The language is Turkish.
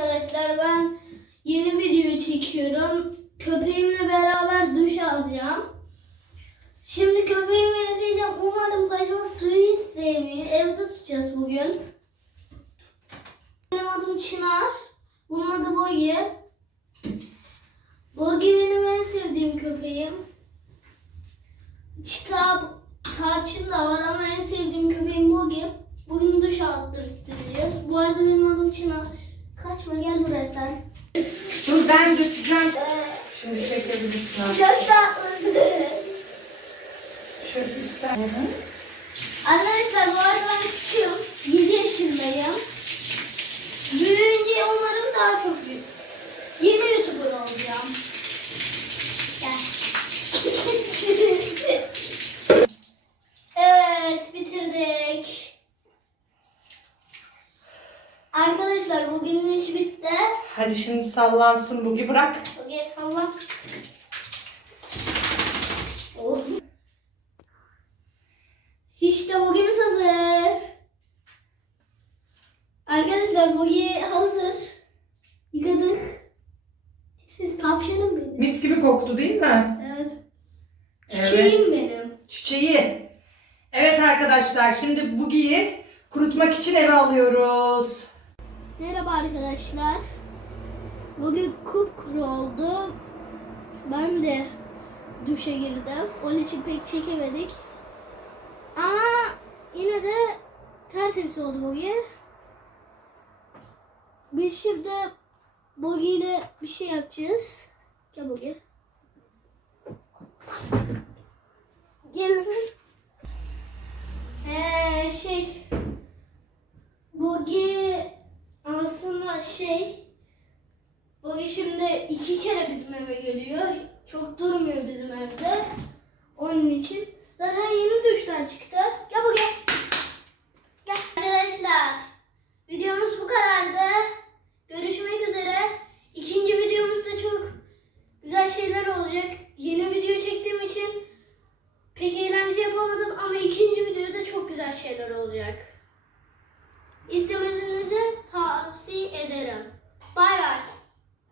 arkadaşlar ben yeni video çekiyorum. Köpeğimle beraber duş alacağım. Şimdi köpeğimi yıkayacağım. Umarım kaçmaz suyu hiç sevmiyor. Evde tutacağız bugün. Benim adım Çınar. Bunun adı Bogi. Bogi benim en sevdiğim köpeğim. Çita tarçın da var ama en sevdiğim köpeğim Bogi. Bugün duş aldırtacağız. Bu arada benim adım Çınar. Kaçma gel buraya sen. Dur ben. Şimdi çekebilirsin. Çok tatlı. Şöyle hı. Arkadaşlar bu arada ben küçüğüm. 7 yaşındayım. Büyüyünce umarım daha çok büyük. Yeni YouTuber olacağım. Gel. Hadi şimdi sallansın Bugi bırak. Okey salla. Oh. İşte bugünümüz hazır. Arkadaşlar bugün hazır. Yıkadık. Siz tavşanım benim. Mis gibi koktu değil mi? Evet. Evet. Çiçeğim benim. Çiçeği. Evet arkadaşlar şimdi Bugi'yi kurutmak için eve alıyoruz. Merhaba arkadaşlar. Bugün kupkuru oldu. Ben de duşa girdim. Onun için pek çekemedik. Ama yine de tertemiz oldu bugün. Biz şimdi Bogi ile bir şey yapacağız. Gel Bogi. Gel. Ee, şey Bogi aslında şey Bogi şimdi iki kere bizim eve geliyor. Çok durmuyor bizim evde. Onun için. Zaten yeni duştan çıktı. Gel Bogi. Gel. Arkadaşlar videomuz bu kadardı. Görüşmek üzere. İkinci videomuzda çok güzel şeyler olacak. Yeni video çektiğim için pek eğlence yapamadım ama ikinci videoda çok güzel şeyler olacak. İstemenizi tavsiye ederim. Bay bay.